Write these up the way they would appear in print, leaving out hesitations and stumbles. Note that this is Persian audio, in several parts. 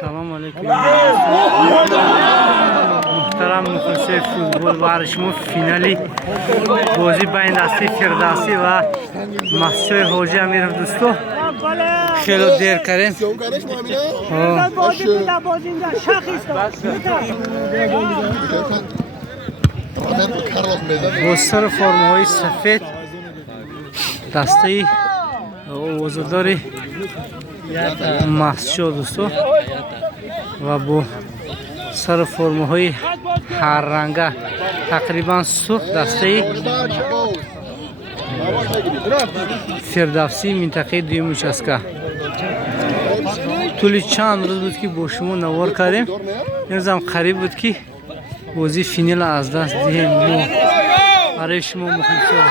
سلام علیکم محترم مخلص فوتبال برشمو فینالی بازی بین دستی فردوسی و مسجد حاجی امیرov دوستو خیلی دیر کردیم با سر فرم‌های سفید دسته وزداری مسجد دوستو و با سر فرم‌های هر رنگه تقریبا سرخ دسته فردوسی منطقه دیومش است که طول چند روز بود که با شما نوار کردیم. امروز هم قریب بود که بازی فینال از دست دهیم. ما برای شما مخلصان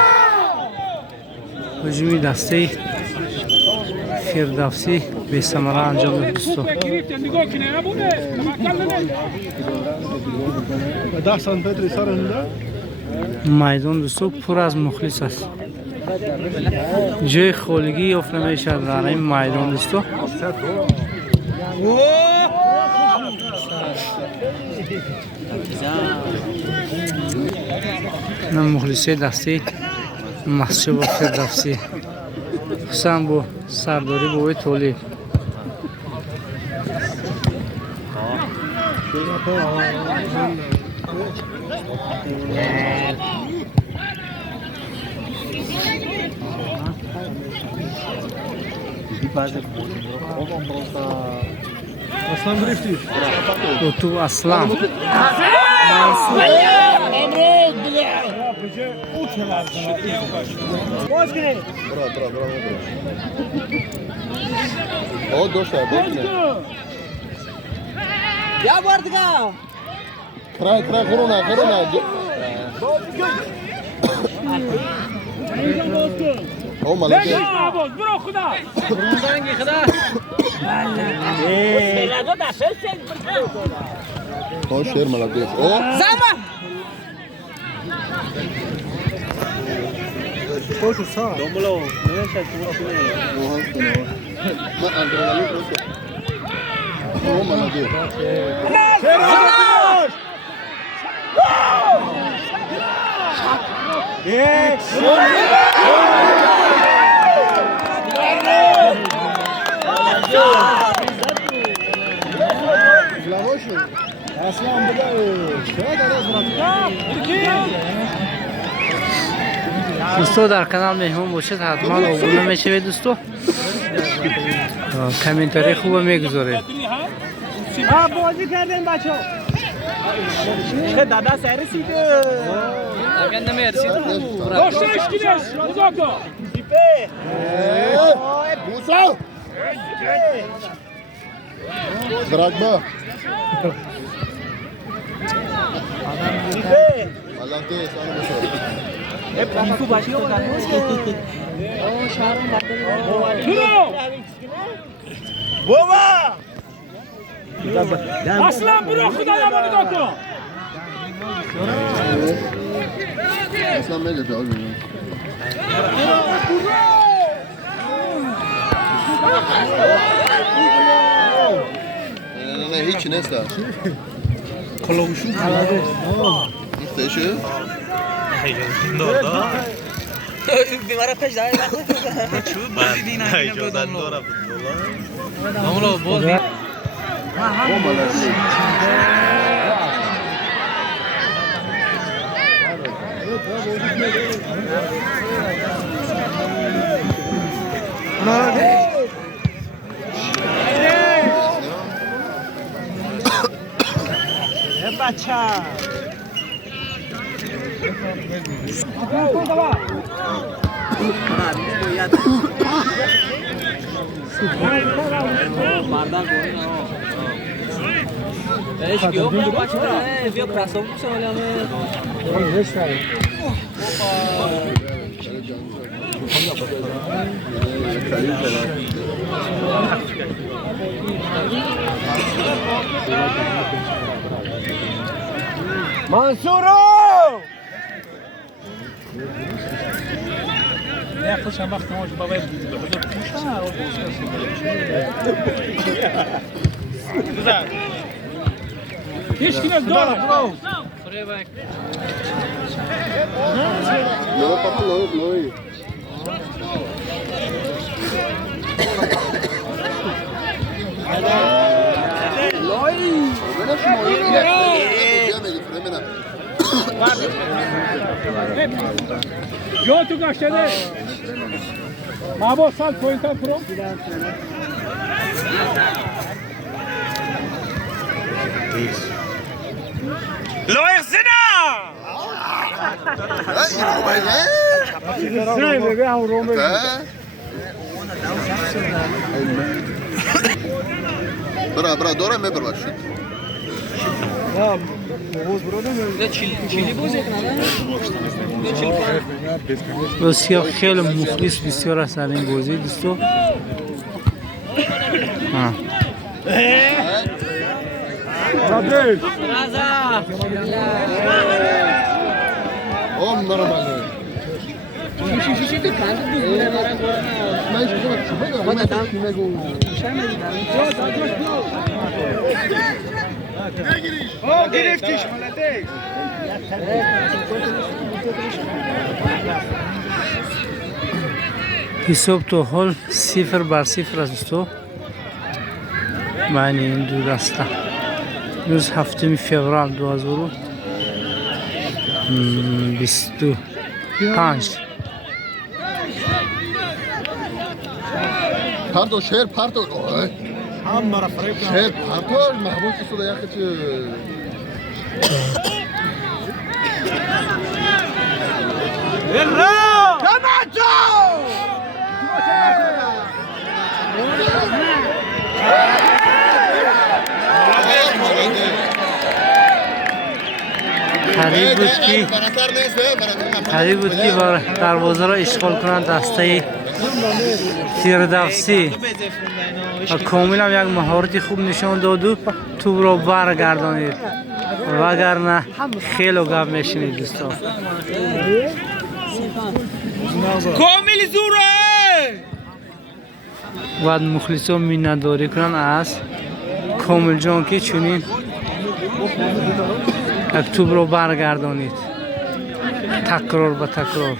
هجومی دسته فردوسی به ثمره انجام داد دوستو. 10 سانتی سر اونجا میدان دوستو پر از مخلص است. جای خالگی یافت نمیشد در این میدان دوستو. نه مخلصی دستی مسجد فردوسی خصوصا با سرداری با تولید Aslan drifti. تو اسلام O došla, bekle. Ya vardıga. Kraj, korona. O malaki. Bro khuda. Bundan khuda. Selado da sen. O şer malaki. O. Zaman. Koşu sağ. Domlo. Ne şey tu. Ma adrenalin prosto. O malaki. Aslan bu da şöyle دوستو در کانال مهمون باشید حتما abone میشوید دوستو کامنتاری خوب میگذارید. بازی کردن بچه‌ها. چه دادا سرسیده. اگه نمیرسید. Koşuş gidiyoruz. Uzakta. Tipe. Musa. Dragba. Tipe. Malaki sana mesaj. Hep bu başlıyor zaten. O şarın baktı. Duro. Baba. Aslan bırak khuda yamanı doktor. Aslan mele de almıyor. Ne hiç nesta. Kolomuşun kaladı. İşte şu. Doğru. Bimara peş daha iyi. O malaki. Bacha. Mansuro! خودش هم وقت ما بابا بزرگ هیچ کی نداره Luego papá lo oí. Yo tu gaştede. Mabo sal pointan pro. Lo exina. برا دورة ما برباشد. بسیار خیلی مخلص بسیار است در این بازی دوستو. حساب تو حال 0-0 است دوستو. بین این دو دسته. روز 7 فوریه 2025. پرتو شیر پرتو. هم مرا فریب کنم. شیر پرتو محبوب کسی دایا که قریب بود که دروازه را اشغال کنند دسته فردوسی و کاملا یک مهارت خوب نشان داد و توپ را برگردانید وگرنه خیلی گپ میشنید دوستان. کامل زوره. باید مخلصان مینداری کنند از کامل جان که چونین یک توپ را برگردانید تکرار به تکرار.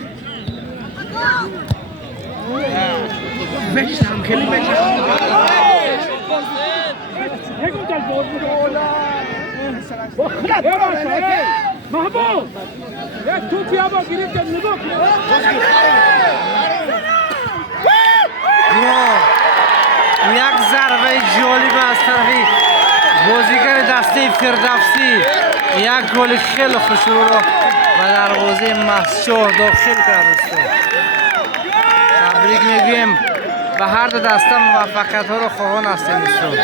محبوب یک توپی آبا گرفت نگاه یک ضربه جالب از طرف بازیگر دسته فردوسی یک گل خیلی خوشرو را به دروازه مسجور داخل کرد. تبریک میگویم به هر دو دسته موفقیت ها را خواهان هستیم دوستان.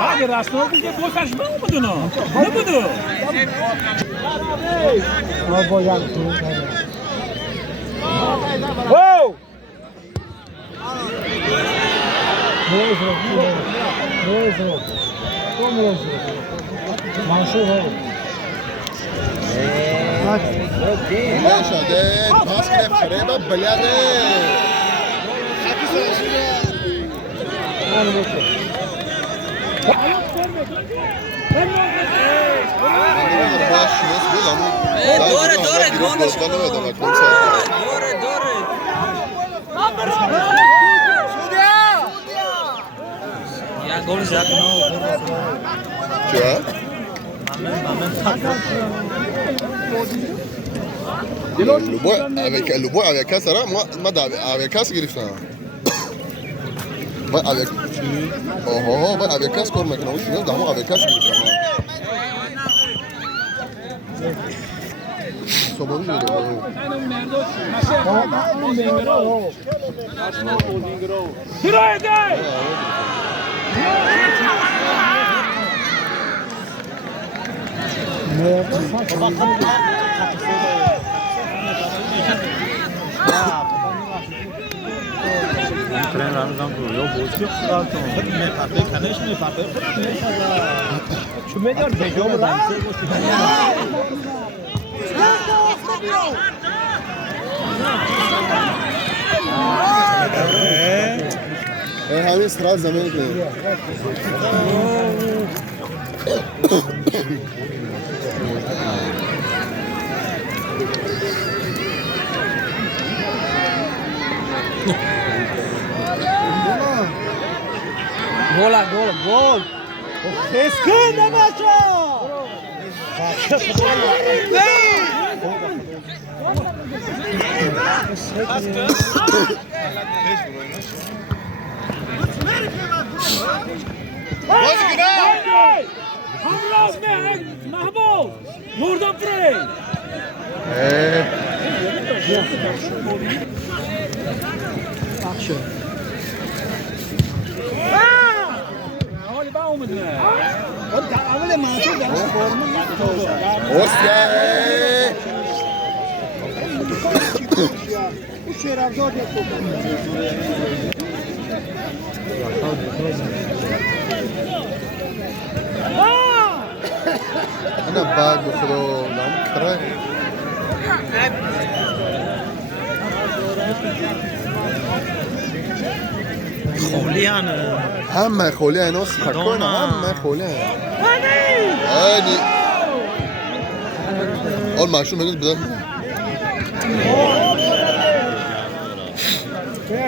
بعد راستو دیگه بوسش نبودو نبودو او شده پاس که فریبا بلیاده Le bois avec ça là, moi avec ça گرفتم. با avec با avec ça کار میکنم. چون دامو avec ça گرفتم. صبح همین سرعت زمین کنیم گل اسکن نباشه همراز محبوب نوردن پری حالی با اومدنه اول منصور در انا بعد بخلو نعم كره خولیانه همه خولی اینا سکرکوین همه خولی هانی اول معشوم میگید بدن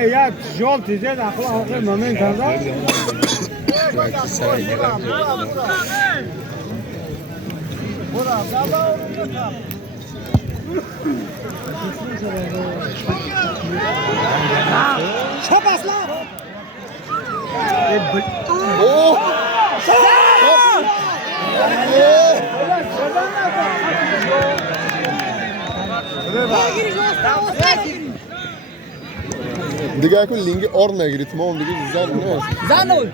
یک جال تیزه داخل آخر ممن کرده چپ اصلا دیگه اکن لینگی آر نگیری تمام دیگه زن نه زن نبود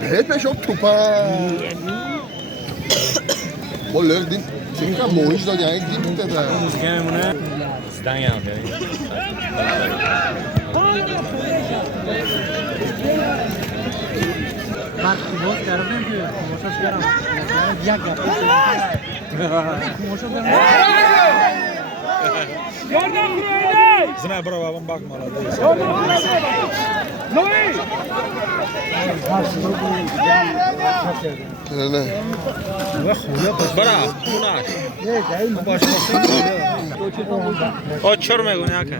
بهت بشم توپا با لگ دیم چیکار مویش داد یعنی دیم داده موزیکه میمونه ستنگ هم داری من باز کردم که موشاش کردم یک گپ موشا دارم یاردم کنید زنه برای بابام باک مالا نوی نه نه برا اوناش او چور میگونی آکه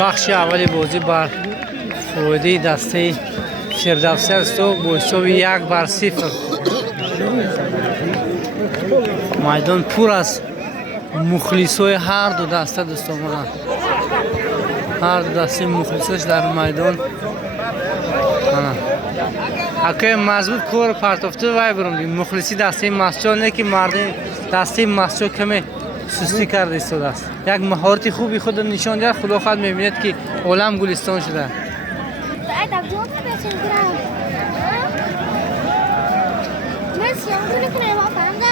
بخش اولی بازی بر فویده دسته فردوسی است و با حساب 1-0 میدان پر از مخلصای هر دو دسته دوستان هر دو دسته مخلصاش در میدان اگه مضبوط کور پرتافته وای برم مخلصی دسته مسجد نه که مرد دسته مسجد کمی سستی کرده ایستاده است یک مهارت خوبی خود نشان داد خدا خود میبیند که عالم گلستان شده من سیاه کنه ما فهمیدم